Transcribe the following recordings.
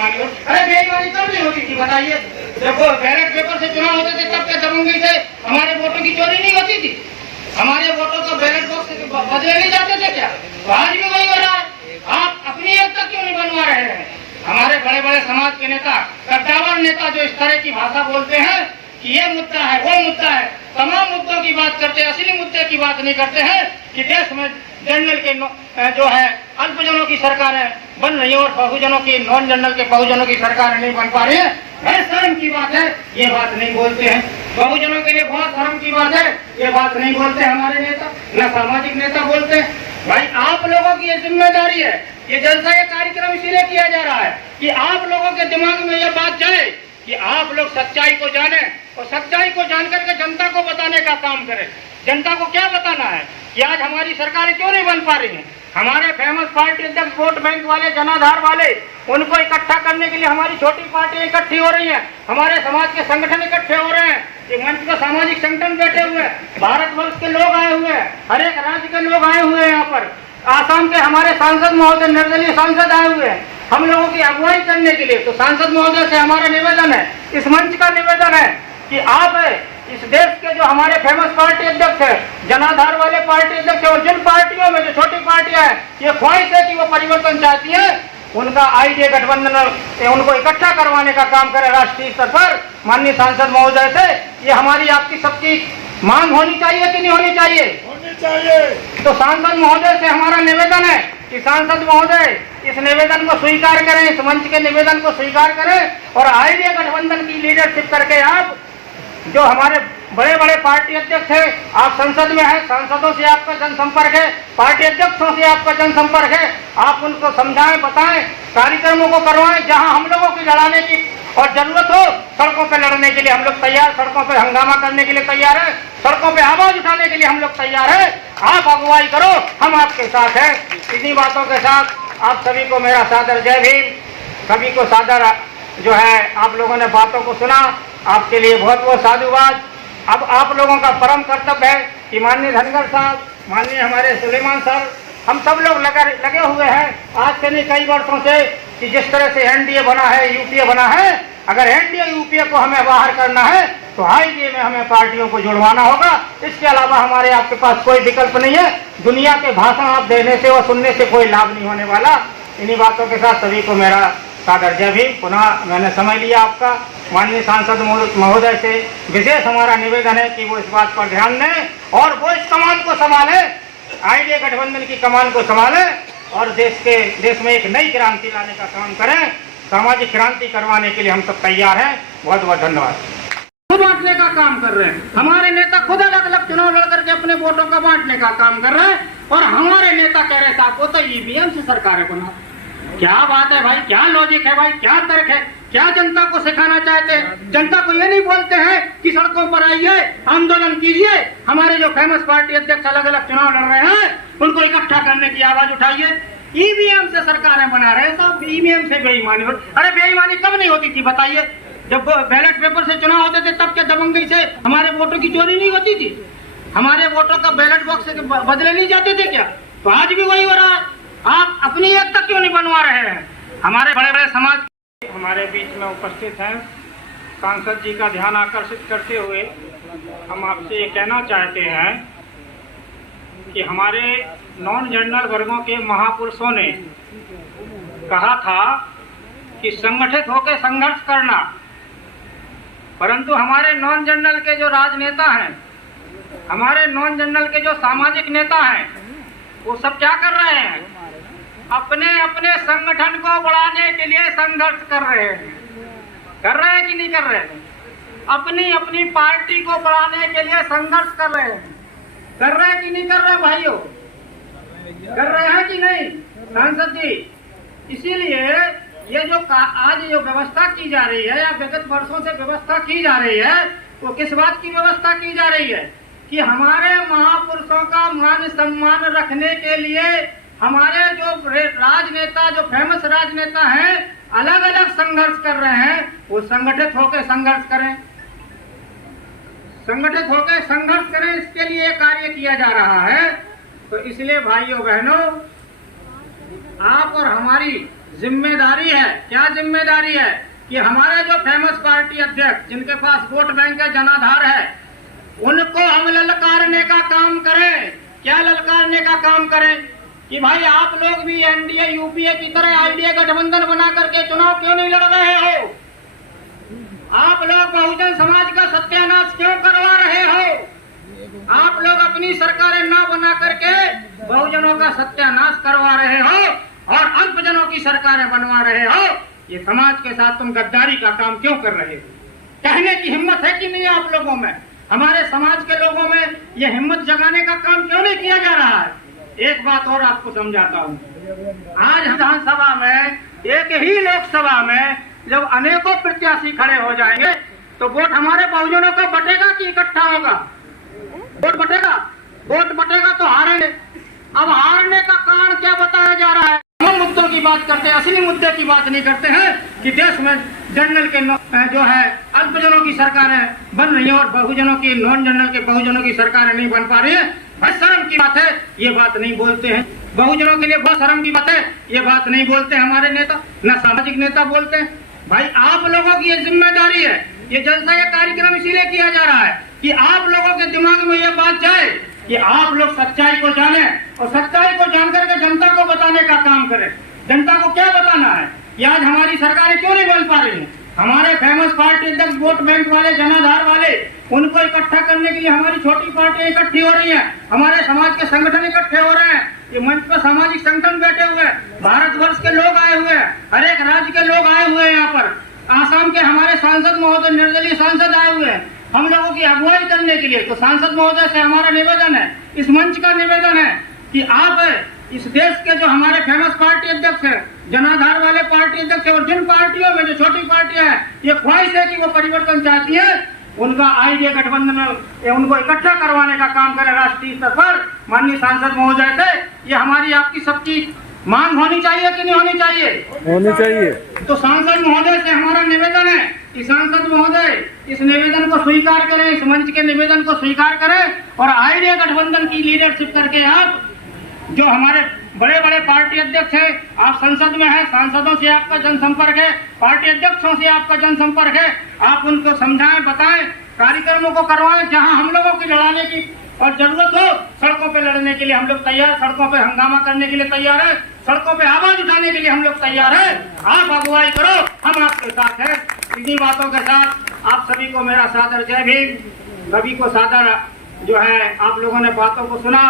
बेईमानी हो। अरे बेईमानी कब नहीं होती थी बताइए? जब बैलेट पेपर से चुनाव होते थे तब क्या दबंगई से हमारे वोटों की चोरी नहीं होती थी? हमारे वोटों को बैलेट बॉक्स से बदले नहीं जाते थे क्या? तो आज भी वही हो रहा है। आप अपनी एकता क्यों नहीं बनवा रहे हैं? हमारे बड़े बड़े समाज के नेता, कद्दावर नेता जो इस तरह की भाषा बोलते हैं कि ये मुद्दा है, वो मुद्दा है, तमाम मुद्दों की बात करते हैं, असली मुद्दे की बात नहीं करते हैं कि देश में जनरल के जो है अल्पजनों की सरकारें बन रही है और बहुजनों की, नॉन जनरल के बहुजनों की सरकारें नहीं बन पा रही है। शर्म की बात है, ये बात नहीं बोलते हैं। बहुजनों के लिए बहुत शर्म की बात है, ये बात नहीं बोलते हमारे नेता, न सामाजिक नेता बोलते हैं। भाई आप लोगों की ये जिम्मेदारी है, ये जलसा, ये कार्यक्रम इसीलिए किया जा रहा है कि आप लोगों के दिमाग में ये बात जाए कि आप लोग सच्चाई को जाने और सच्चाई को जानकर के जनता को बताने का काम करें। जनता को क्या बताना है कि आज हमारी सरकारें क्यों नहीं बन पा रही हैं? हमारे फेमस पार्टी अध्यक्ष, वोट बैंक वाले, जनाधार वाले, उनको इकट्ठा करने के लिए हमारी छोटी पार्टियां इकट्ठी हो रही हैं, हमारे समाज के संगठन इकट्ठे हो रहे हैं, ये मंच पर सामाजिक संगठन बैठे हुए हैं, भारतवर्ष के लोग आए हुए हैं, हर एक राज्य के लोग आए हुए हैं। यहाँ पर आसाम के हमारे सांसद महोदय, निर्दलीय सांसद आए हुए हैं हम लोगों की अगुवाई करने के लिए। तो सांसद महोदय से हमारा निवेदन है, इस मंच का निवेदन है कि आप इस देश के जो हमारे फेमस पार्टी अध्यक्ष है, जनाधार वाले पार्टी अध्यक्ष है, और जिन पार्टियों में जो छोटी पार्टियां हैं, ये ख्वाहिश है कि वो परिवर्तन चाहती है, उनका आईडीए गठबंधन उनको इकट्ठा करवाने का काम करे राष्ट्रीय स्तर पर। माननीय सांसद महोदय से ये हमारी आपकी सबकी मांग होनी चाहिए कि नहीं होनी चाहिए? होनी चाहिए। तो सांसद महोदय से हमारा निवेदन है कि सांसद महोदय इस निवेदन को स्वीकार करें, इस मंच के निवेदन को स्वीकार करें और आईडीए गठबंधन की लीडरशिप करके आप जो हमारे बड़े बड़े पार्टी अध्यक्ष हैं, आप संसद में हैं, सांसदों से आपका जनसंपर्क है, पार्टी अध्यक्षों से आपका जनसंपर्क है, आप उनको समझाएं, बताएं, कार्यक्रमों को करवाएं। जहां हम लोगों की लड़ाने की और जरूरत हो, सड़कों पर लड़ने के लिए हम लोग तैयार, सड़कों पर हंगामा करने के लिए तैयार है, सड़कों पे आवाज उठाने के लिए हम लोग तैयार है। आप अगुवाई करो, हम आपके साथ हैं। इन्हीं बातों के साथ आप सभी को मेरा सादर जय भीम। सभी को सादर जो है, आप लोगों ने बातों को सुना, आपके लिए बहुत बहुत साधुवाद। अब आप लोगों का परम कर्तव्य है कि माननीय धनगर साहब, माननीय हमारे सुलेमान साहब, हम सब लोग लगे हुए हैं आज से नहीं कई वर्षों से कि जिस तरह से एनडीए बना है, यूपीए बना है, अगर एनडीए यूपीए को हमें बाहर करना है तो आईडीए में हमें पार्टियों को जुड़वाना होगा। इसके अलावा हमारे आपके पास कोई विकल्प नहीं है। दुनिया के भाषण आप देने से और सुनने से कोई लाभ नहीं होने वाला। इन्हीं बातों के साथ सभी को मेरा सादर जय भीम। पुनः मैंने समय लिया आपका। माननीय सांसद महोदय से विशेष हमारा निवेदन है कि वो इस बात पर ध्यान दें और वो इस कमान को संभाले, आईडीए गठबंधन की कमान को संभाले और देश में एक नई क्रांति लाने का काम करें। सामाजिक क्रांति करवाने के लिए हम सब तैयार हैं। बहुत बहुत धन्यवाद। खुद बांटने का काम कर रहे हैं हमारे नेता, खुद अलग अलग चुनाव लड़ करके अपने वोटों का बांटने का काम कर रहे हैं और हमारे नेता कह रहे साहब को तो ईवीएम से सरकारें बना। क्या बात है भाई, क्या लॉजिक है भाई, क्या तर्क है, क्या जनता को सिखाना चाहते हैं? जनता को ये नहीं बोलते हैं कि सड़कों पर आइए, आंदोलन कीजिए, हमारे जो फेमस पार्टी अध्यक्ष अलग अलग चुनाव लड़ रहे हैं उनको इकट्ठा करने की आवाज उठाइए। ईवीएम से सरकारें बना रहे हैं साहब, ईवीएम से बेईमानी हो। अरे बेईमानी कब नहीं होती थी बताइए? जब बैलेट पेपर से चुनाव होते थे तब क्या दबंगई से हमारे वोटों की चोरी नहीं होती थी? हमारे वोटों का बैलेट बॉक्स से बदले नहीं जाते थे क्या? तो आज भी वही हो रहा है। आप अपनी एकता क्यों नहीं बनवा रहे हैं? हमारे बड़े बड़े समाज हमारे बीच में उपस्थित हैं। सांसद जी का ध्यान आकर्षित करते हुए हम आपसे ये कहना चाहते हैं कि हमारे नॉन जनरल वर्गों के महापुरुषों ने कहा था कि संगठित होकर संघर्ष करना, परंतु हमारे नॉन जनरल के जो राजनेता हैं, हमारे नॉन जनरल के जो सामाजिक नेता हैं, वो सब क्या कर रहे हैं? अपने अपने संगठन को बढ़ाने के लिए संघर्ष कर रहे हैं। कर रहे हैं कि नहीं कर रहे हैं? अपनी अपनी पार्टी को बढ़ाने के लिए संघर्ष कर रहे हैं। कर रहे हैं कि नहीं कर रहे भाइयों? कर रहे हैं कि नहीं सांसद जी? इसीलिए ये जो आज जो व्यवस्था की जा रही है या विगत वर्षों से व्यवस्था की जा रही है, वो किस बात की व्यवस्था की जा रही है कि हमारे महापुरुषों का मान सम्मान रखने के लिए हमारे जो राजनेता, जो फेमस राजनेता हैं, अलग अलग संघर्ष कर रहे हैं। वो संगठित होकर संघर्ष करें, संगठित होकर संघर्ष करें, इसके लिए कार्य किया जा रहा है। तो इसलिए भाइयों बहनों, आप और हमारी जिम्मेदारी है। क्या जिम्मेदारी है कि हमारे जो फेमस पार्टी अध्यक्ष जिनके पास वोट बैंक है, जनाधार है, उनको हम ललकारने का काम करें। क्या ललकारने का काम करें कि भाई आप लोग भी एनडीए यूपीए की तरह आईडीए गठबंधन बना करके चुनाव क्यों नहीं लड़ रहे हो? आप लोग बहुजन समाज का सत्यानाश क्यों करवा रहे हो? आप लोग अपनी सरकारें ना बना करके बहुजनों का सत्यानाश करवा रहे हो और अल्पजनों की सरकारें बनवा रहे हो। ये समाज के साथ तुम गद्दारी का काम क्यों कर रहे हो? कहने की हिम्मत है कि नहीं आप लोगों में? हमारे समाज के लोगों में ये हिम्मत जगाने का काम क्यों नहीं किया जा रहा है? एक बात और आपको समझाता हूँ। आज विधानसभा में, एक ही लोकसभा में जब अनेकों प्रत्याशी खड़े हो जाएंगे तो वोट हमारे बहुजनों का बटेगा कि इकट्ठा होगा? वोट बटेगा। वोट बटेगा तो हारेंगे। अब हारने का कारण क्या बताया जा रहा है? हम मुद्दों की बात करते हैं, असली मुद्दे की बात नहीं करते हैं कि देश में जनरल के जो है अल्पजनों की सरकारें बन रही है और बहुजनों की, नॉन जनरल के बहुजनों की सरकारें नहीं बन पा रही है। बस शर्म की बात है, ये बात नहीं बोलते हैं। बहुजनों के लिए बहुत शर्म की बात है, ये बात नहीं बोलते हमारे नेता, न सामाजिक नेता बोलते हैं। भाई आप लोगों की ये जिम्मेदारी है। ये जलसा, ये कार्यक्रम इसीलिए किया जा रहा है कि आप लोगों के दिमाग में ये बात जाए कि आप लोग सच्चाई को जाने और सच्चाई को जानकर के जनता को बताने का काम करें। जनता को क्या बताना है कि आज हमारी सरकारें क्यों नहीं बन पा रही हैं? हमारे फेमस पार्टी अध्यक्ष, वोट बैंक वाले, जनाधार वाले, उनको इकट्ठा करने के लिए हमारी छोटी पार्टियां इकट्ठी हो रही हैं, हमारे समाज के संगठन इकट्ठे हो रहे हैं। ये मंच पर सामाजिक संगठन बैठे हुए हैं, भारतवर्ष के लोग आए हुए हैं, हर एक राज्य के लोग आए हुए हैं। यहाँ पर आसाम के हमारे सांसद महोदय, निर्दलीय सांसद आए हुए हैं हम लोगों की अगुवाई करने के लिए। तो सांसद महोदय से हमारा निवेदन है, इस मंच का निवेदन है कि आप इस देश के जो हमारे फेमस पार्टी अध्यक्ष है, जनाधार वाले पार्टी अध्यक्ष है और जिन पार्टियों में जो छोटी पार्टियां हैं, ये ख्वाहिश है कि वो परिवर्तन चाहती है, उनका आईडीए गठबंधन में उनको इकट्ठा करवाने का काम करें राष्ट्रीय स्तर पर। माननीय सांसद महोदय से ये हमारी आपकी सबकी मांग होनी चाहिए कि नहीं होनी चाहिए? होनी चाहिए। तो सांसद महोदय से हमारा निवेदन है कि सांसद महोदय इस निवेदन को स्वीकार करें, इस मंच के निवेदन को स्वीकार करें और आईडीए गठबंधन की लीडरशिप करके आप जो हमारे बड़े बड़े पार्टी अध्यक्ष है, आप संसद में हैं, सांसदों से आपका जनसंपर्क है, पार्टी अध्यक्षों से आपका जनसंपर्क है, आप उनको समझाएं, बताएं, कार्यक्रमों को करवाएं जहां हम लोगों की लड़ाने की और जरूरत हो सड़कों पे लड़ने के लिए हम लोग तैयार, सड़कों पे हंगामा करने के लिए तैयार है, सड़कों पे आवाज उठाने के लिए हम लोग तैयार है। आप अगुवाई करो, हम आपके साथ हैं। इन्हीं बातों के साथ आप सभी को मेरा सादर जय भीम। सभी को सादर जो है, आप लोगों ने बातों को सुना,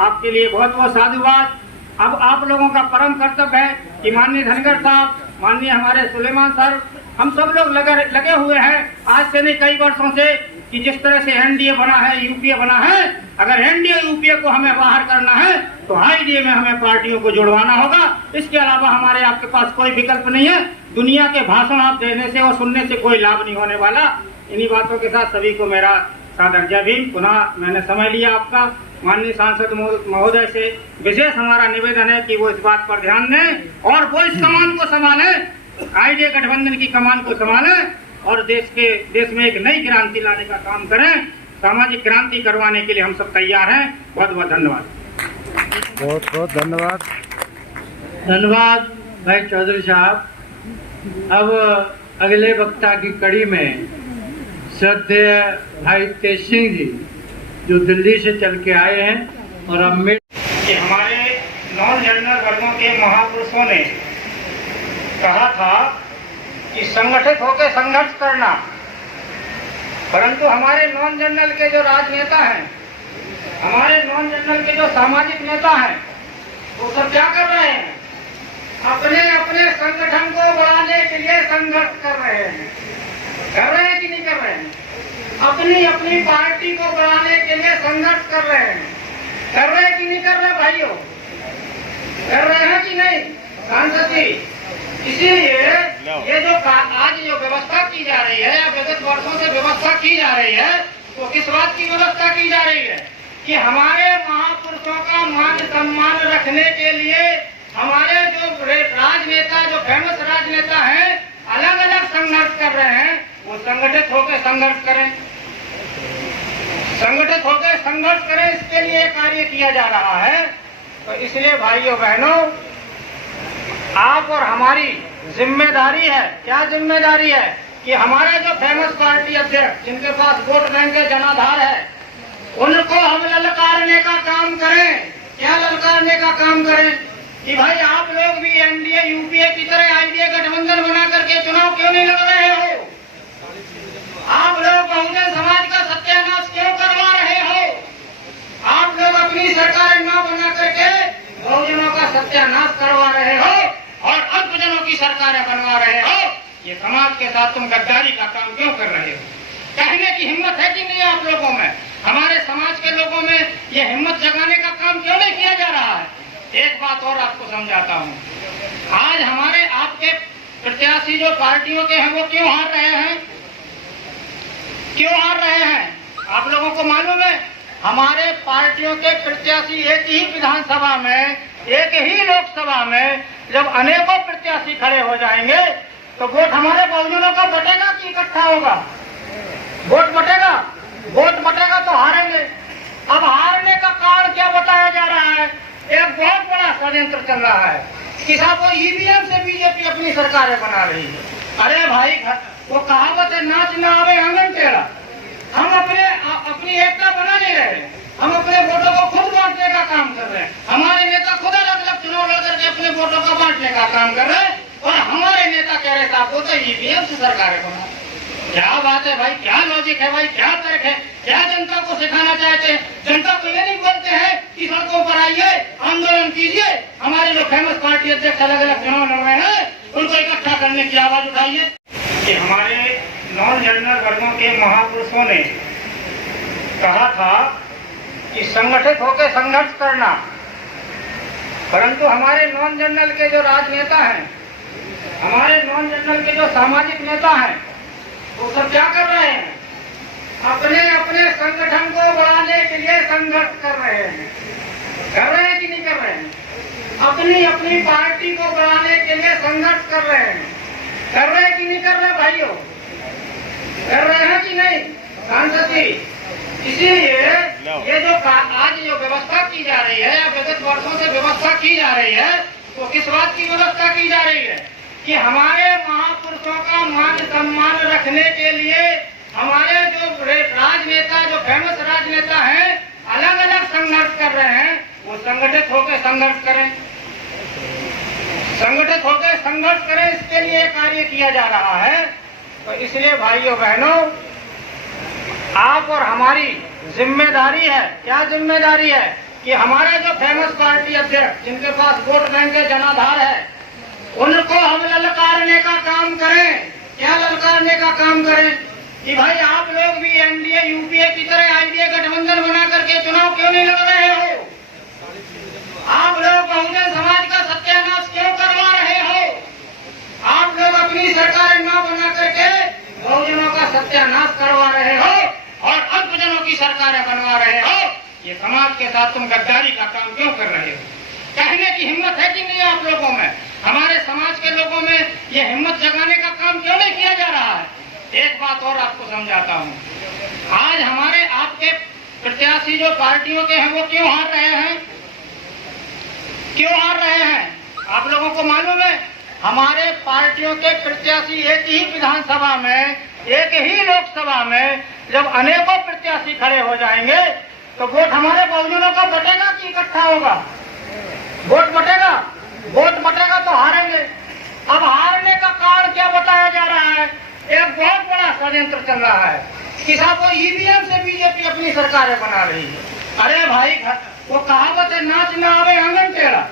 आपके लिए बहुत बहुत साधुवाद। अब आप लोगों का परम कर्तव्य है कि माननीय धनगर साहब, माननीय हमारे सुलेमान सर, हम सब लोग लगे हुए हैं आज से नहीं कई वर्षों से कि जिस तरह से एनडीए बना है, यूपीए बना है, अगर एनडीए यूपीए को हमें बाहर करना है तो आईडीए में हमें पार्टियों को जुड़वाना होगा। इसके अलावा हमारे आपके पास कोई विकल्प नहीं है। दुनिया के भाषण आप देने से और सुनने से कोई लाभ नहीं होने वाला। इन्हीं बातों के साथ सभी को मेरा सादर जय भीम। पुनः मैंने समय लिया आपका। माननीय सांसद महोदय से विशेष हमारा निवेदन है कि वो इस बात पर ध्यान दें और वो इस कमान को संभाले, आईडीए गठबंधन की कमान को संभाले और देश में एक नई क्रांति लाने का काम करें। सामाजिक क्रांति करवाने के लिए हम सब तैयार हैं। बहुत बहुत धन्यवाद। बहुत बहुत धन्यवाद। धन्यवाद भाई चौधरी साहब। अब अगले वक्ता की कड़ी में श्रद्धेय भाई तेज सिंह जी जो दिल्ली से चल के आए हैं और कि हमारे नॉन जनरल वर्गों के महापुरुषों ने कहा था कि संगठित होकर संघर्ष करना, परंतु हमारे नॉन जनरल के जो राजनेता हैं, हमारे नॉन जनरल के जो सामाजिक नेता हैं, वो सब क्या कर रहे हैं? अपने अपने संगठन को बढ़ाने के लिए संघर्ष कर रहे हैं। कर रहे हैं कि नहीं कर रहे हैं? अपनी अपनी पार्टी को बढ़ाने के लिए संघर्ष कर रहे हैं। कर रहे हैं कि नहीं कर रहे भाइयों? कर रहे हैं कि नहीं सांसद जी? इसीलिए ये जो आज जो व्यवस्था की जा रही है या विगत वर्षों से व्यवस्था की जा रही है, तो किस बात की व्यवस्था की जा रही है कि हमारे महापुरुषों का मान सम्मान रखने के लिए हमारे जो राजनेता, जो फेमस राजनेता हैं, अलग अलग संघर्ष कर रहे हैं। वो संगठित होकर संघर्ष करें, संगठित होकर संघर्ष करें, इसके लिए कार्य किया जा रहा है। तो इसलिए भाइयों बहनों, आप और हमारी जिम्मेदारी है। क्या जिम्मेदारी है? कि हमारे जो फेमस पार्टी अध्यक्ष जिनके पास वोट बैंक के जनाधार है, उनको हम ललकारने का काम करें। क्या ललकारने का काम करें? कि भाई आप लोग भी एनडीए यूपीए की तरह आईडीए गठबंधन बना करके चुनाव क्यों नहीं लड़ रहे हो? आप लोग बहुजन समाज का सत्यानाश क्यों करवा रहे हो? आप लोग अपनी सरकार न बना करके बहुजनों का सत्यानाश करवा रहे हो और अल्पजनों की सरकारें बनवा रहे हो। ये समाज के साथ तुम गद्दारी का काम क्यों कर रहे हो? कहने की हिम्मत है कि नहीं आप लोगों में? हमारे समाज के लोगों में ये हिम्मत जगाने का काम क्यों नहीं किया जा रहा है? एक बात और आपको समझाता हूँ। आज हमारे आपके प्रत्याशी जो पार्टियों के हैं वो क्यों हार रहे हैं? क्यों हार रहे हैं? आप लोगों को मालूम है? हमारे पार्टियों के प्रत्याशी एक ही विधानसभा में, एक ही लोकसभा में जब अनेकों प्रत्याशी खड़े हो जाएंगे तो वोट हमारे बहुजनों का बटेगा कि इकट्ठा होगा? वोट बटेगा। वोट बटेगा तो हारेंगे। अब हारने का कारण क्या बताया जा रहा है? एक बहुत बड़ा षड्यंत्र चल रहा है कि साहब वो ईवीएम से बीजेपी अपनी सरकारें बना रही है। अरे भाई, वो कहावत है, नाच ना आवे आंगन टेढ़ा। हम अपनी एकता बना नहीं रहे, हम अपने वोटों को खुद बांटने का काम कर रहे हैं। हमारे नेता खुद अलग अलग चुनाव लड़ करके अपने वोटों को बांटने का काम कर रहे हैं और हमारे नेता कह रहे थे आपको तो ईवीएम से सरकारें बना। क्या बात है भाई? क्या लॉजिक है भाई? क्या तर्क है? क्या जनता को सिखाना चाहते हैं? जनता को ये नहीं बोलते हैं कि सड़कों पर आइए, आंदोलन कीजिए। हमारे जो फेमस पार्टी अध्यक्ष अलग अलग चुनाव लड़ रहे हैं उनको इकट्ठा करने की आवाज उठाइए। कि हमारे नॉन जनरल वर्गों के महापुरुषों ने कहा था कि संगठित होकर संघर्ष करना, परंतु हमारे नॉन जनरल के जो राजनेता हैं, हमारे नॉन जनरल के जो सामाजिक नेता हैं, वो सब क्या कर रहे हैं? अपने अपने संगठन को बढ़ाने के लिए संघर्ष कर रहे हैं। कर रहे हैं कि नहीं कर रहे हैं? अपनी अपनी पार्टी को बढ़ाने के लिए संघर्ष कर रहे हैं। कर रहे हैं कि नहीं कर रहे भाइयों? कर रहे हैं कि नहीं सांसद जी? इसीलिए ये जो आज जो व्यवस्था की जा रही है, या विगत वर्षों से व्यवस्था की जा रही है, तो किस बात की व्यवस्था की जा रही है? कि हमारे महापुरुषों का मान सम्मान रखने के लिए हमारे जो राजनेता, जो फेमस राजनेता हैं, अलग अलग संघर्ष कर रहे हैं। वो संगठित होकर संघर्ष करें, संगठित होकर संघर्ष करें, इसके लिए कार्य किया जा रहा है। तो इसलिए भाइयों बहनों, आप और हमारी जिम्मेदारी है। क्या जिम्मेदारी है? कि हमारे जो फेमस पार्टी अध्यक्ष जिनके पास वोट बैंक के जनाधार है, उनको हम ललकारने का काम करें। क्या ललकारने का काम करें? कि भाई आप लोग भी एनडीए यूपीए की तरह आईडीए गठबंधन बना करके चुनाव क्यों नहीं लड़ रहे हो? आप लोग बहुजन समाज का सत्यानाश क्यों करवा रहे हो? आप लोग अपनी सरकार न बना करके बहुजनों का सत्यानाश करवा रहे हो और अल्पजनों की सरकारें बनवा रहे हो। ये समाज के साथ तुम गद्दारी का काम क्यों कर रहे हो? कहने की हिम्मत है कि नहीं आप लोगों में? हमारे समाज के लोगों में ये हिम्मत जगाने का काम क्यों नहीं किया जा रहा है? एक बात और आपको समझाता हूँ। आज हमारे आपके प्रत्याशी जो पार्टियों के हैं वो क्यों हार रहे हैं? क्यों हार रहे हैं? आप लोगों को मालूम है? हमारे पार्टियों के प्रत्याशी एक ही विधानसभा में, एक ही लोकसभा में जब अनेकों प्रत्याशी खड़े हो जाएंगे तो वोट हमारे बहुजनों का बटेगा कि इकट्ठा होगा? वोट बटेगा। वोट बटेगा तो हारेंगे। अब हारने का कारण क्या बताया जा रहा है? एक बहुत बड़ा षड्यंत्र चल रहा है कि साहब वो ईवीएम से बीजेपी अपनी सरकारें बना रही है। अरे भाई, वो कहावत है, नाच ना आवे आंगन टेढ़ा।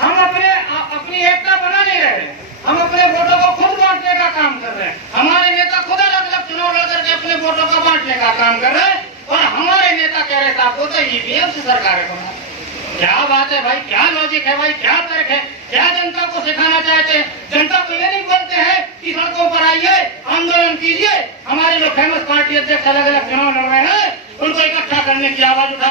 हम अपनी एकता बना नहीं रहे, हम अपने वोटों को खुद बांटने का काम कर रहे हैं। हमारे नेता खुद अलग अलग चुनाव लड़ करके अपने वोटों को बांटने का काम कर रहे हैं और हमारे नेता कह रहे थे आपको तो ईवीएम से सरकारें बना। क्या बात है भाई? क्या लॉजिक है भाई? क्या तर्क है? क्या जनता को सिखाना चाहते हैं? जनता को ये नहीं बोलते हैं कि सड़कों पर आइए, आंदोलन कीजिए। हमारे जो फेमस पार्टी अध्यक्ष अलग अलग चुनाव लड़ रहे हैं उनको इकट्ठा करने की आवाज उठाइए।